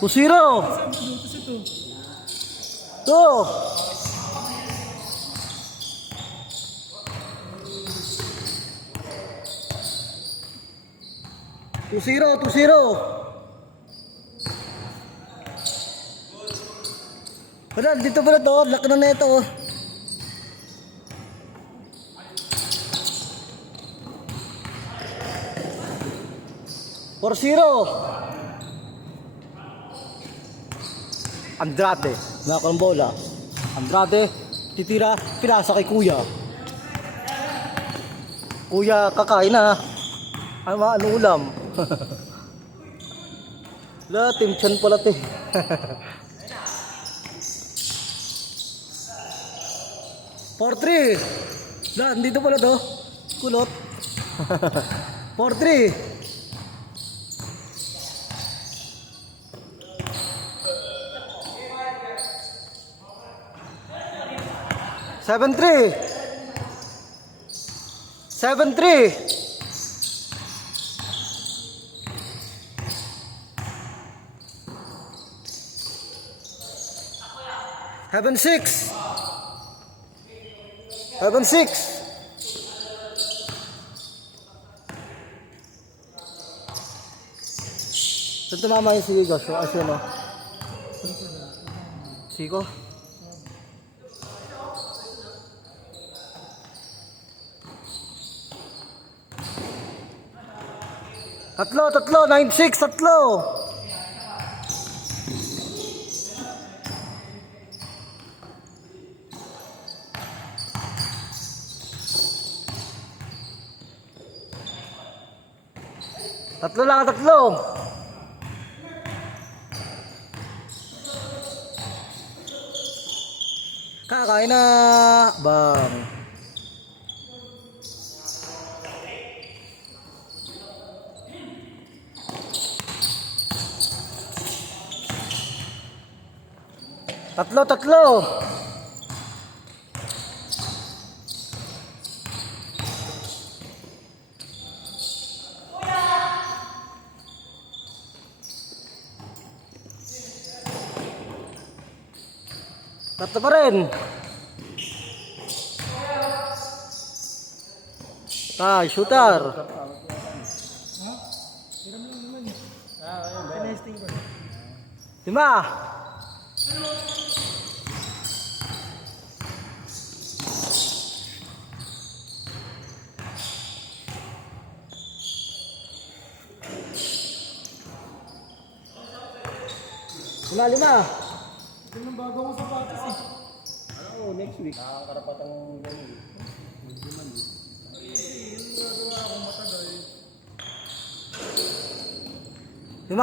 2-0. 2. Two zero. Wala, dito pala to. Laki na neto. 4-0. Andrade. Naka ng bola. Andrade. Titira. Pinasa kay Kuya. Kuya, kakain na. Ano ulam? La, Team Chan pala te. 4-3. La, dito pala to. Kulot. 4-3. 7-3. 7-3. 7-6. 7-6. Saan tumama yung sige Joshua? Asya no? Siko? Tatlo, 9-6, tatlo. Tatlo lang, tatlo. Kakain na. Bang. Tatlo. Tatlo pa rin. Shooter. Lima. Lima. Ito yung bago akong sapatos eh. Ano, next week. Karapatang gano'n. Nagawa akong matagal. 5.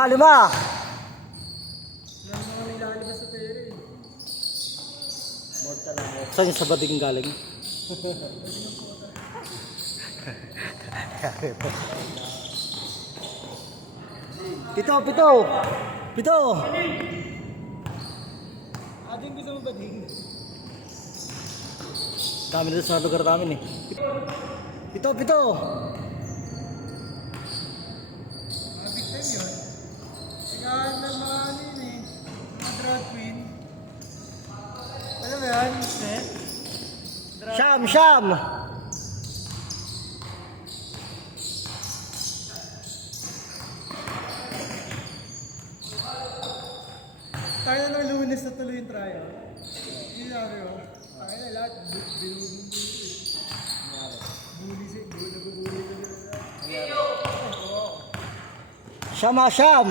Yan mga nilalabas sa pera eh. Saan yung sabating galing? Pito. Ating gusto mo ba din? Kami dito sa lugar namin eh. Pito. Mga big time yun. Nagahan ng mga ano yun eh. Mga drag queen. Alam mo yan? Siyam. Tayo na ng Lunes na tuloy yung trial. Hindi sabi ko. Tayo na lahat. Nabubuli ko nila. Siyam.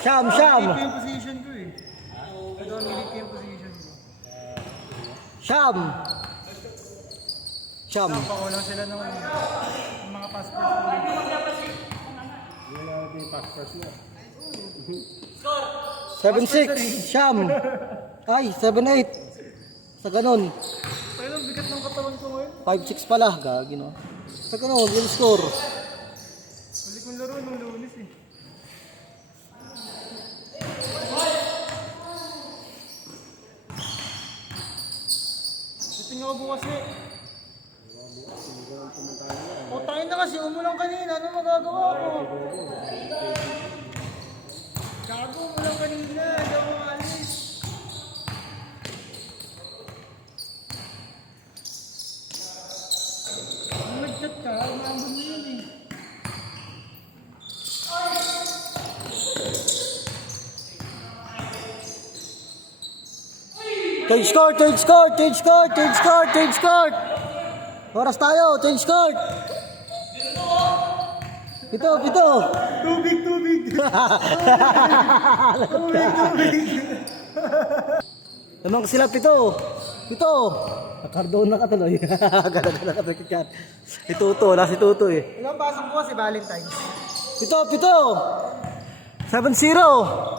Ito yung position ko eh. Ito ang nilik yung position ko. Siyam. Pakulang sila ng mga passport ko. Yun na yung passport niya. 7-6. Siyam. Ay, 7-8. Sa ganon. Tayo lang bigat ng katawan ko ngayon. 5-6 pala. Gagi no. Sa ganon, yung score. Huli kong laro nung Lunes eh. Titingnan ko bukas eh. O tayo na kasi umulang kanina. ano magagawa ko? Gago mo lang kanina, hindi ako maalis. Kung nag-chat ka, umaambon mo yun eh. Change court, change court, change court, change court, change court. Oras tayo, change court. Pito, pito. Tubig, tubig! Tubig, tubig! Naman sila, pito. Pito. Nakardona ka tuloy. Gala-gala ka pagkikat. Si Tuto, na si Tuto eh. Ilang pasok ko si Valentine's? Pito, pito. 7-0.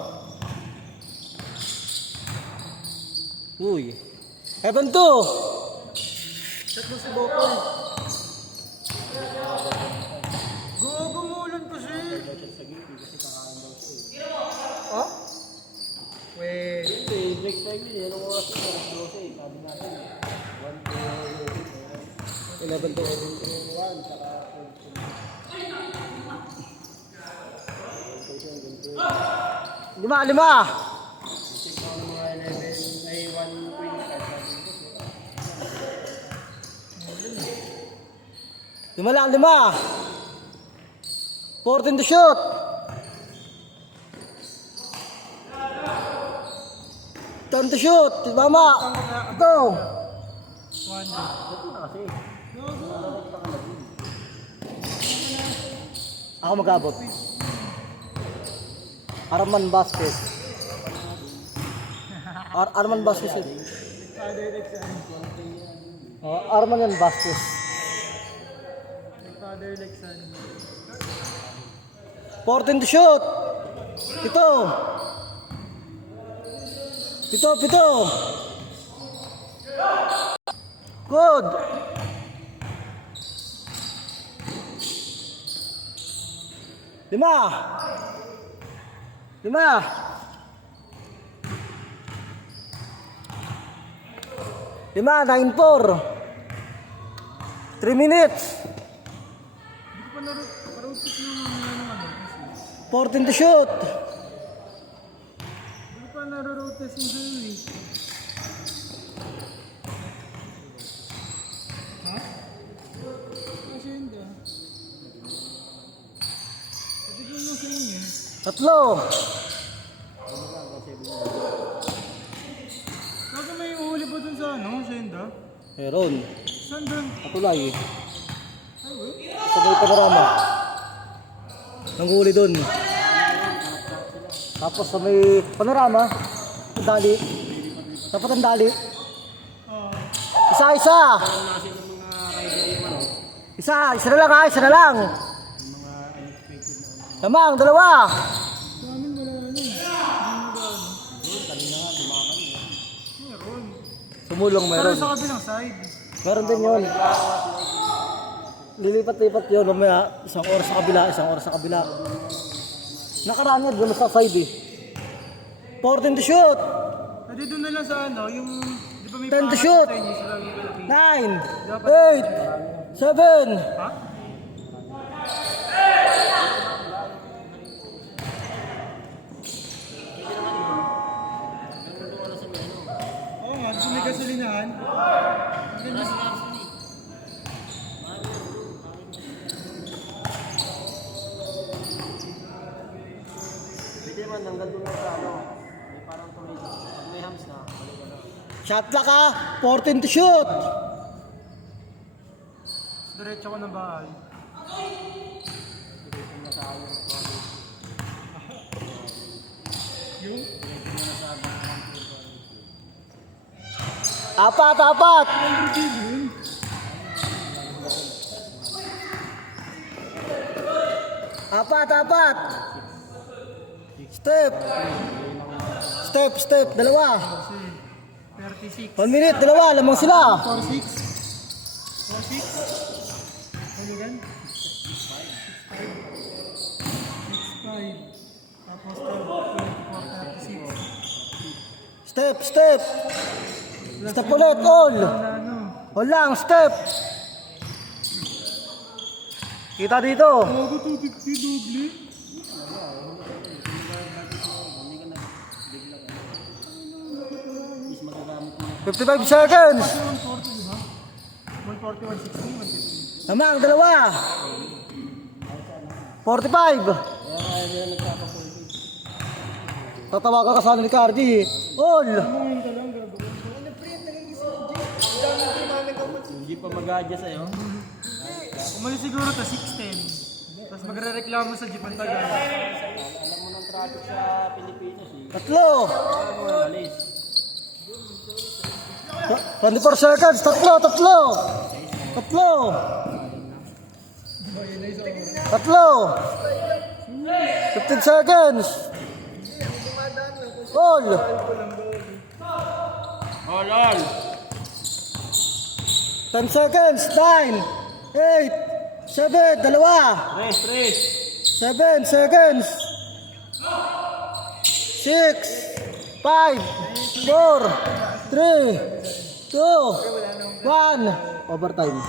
Uy. 7-2. Chat mo si Bokoy. Gumulan ko siya. Oh? Wait. Break time yun. Anong oras yun? Alas 12. Sabi natin. 11 to 1 saka 5. 5. check ako ng mga 11 ay 1.25. 5 lang, 5. 14 to shoot. 10 to shoot. Mama. Ito. Ako mag-abot. Arman Vasquez. Arman Vasquez. Father Lexan. Arman yan Vasquez. Father Lexan. 14 to shoot. Pito. Pito, pito. Good. Lima. 9-4. 3 minutes. Hindi ko pa narutis ng mga ano. 14 to shoot. Hindi ko pa narutis yung sa'yo eh. Ha? Kasi hindi ah. Sabi ko mo sa inyo. 3. Sabi may uhuli pa dun sa ano, Shenda? Meron. Saan dun? Patulay. Ay, wait. Sa may panorama. Nanghuli doon. Tapos sa may panorama. Ang dali. Dapat ang dali. Isa. Isa na lang ha. Isa na lang. Lamang, 2. Sa amin wala ano eh. Hindi mo meron. Sumulong Pero meron. sa kabilang side. Meron din yun. Lilipat-lipat yun. Mamaya, isang oras sa kabila, isang oras sa kabila. Nakaraan yun, doon sa side eh. 14 to shoot. Pwede doon na lang sa ano, yung... Di ba may 10 to pangat shoot. sa inyo sila yung LP? 9, 8, 7. Ha? Oo nga, gusto may gasolinahan. Ganda sa Hindi man, hanggang doon sa ano. May parang tuloy. Pag may hams na, balik ka na. Shot clock ha. 14 to shoot. diretso ko ng bahay. Yung? Apat. Apat. Step. 2. 36. 1 minute, 2. Lamang sila. 46. 46. Hulugan? 6'5". Tapos 36. Step. Step ulit, all. Ano? All lang, step. Kita dito. Bago 250 doble. 55 seconds. 140, di ba? 140, 160, 150. Namang dalawa. 45. Tatawa ka kasama ni Cardi. All. Ngayon ka lang, grabe. Ano pre, nagiging si G. Dami ko namin kamot. Hindi pa mag-adjust sa'yo. Umalis siguro to 610. Tapos magre-reklamo sa jeep ang tagal. Alam mo ng traffic sa Pilipinas eh. Tatlo. Alam mo, alis. 24 seconds. Tatlo. Tatlo. Tatlo. Tatlo. 15 seconds. All. All. 10 seconds. 9. 8. 7. Dalawa. Rest. 7 seconds. 6. 5. 4. 3. 2. 1. Overtime.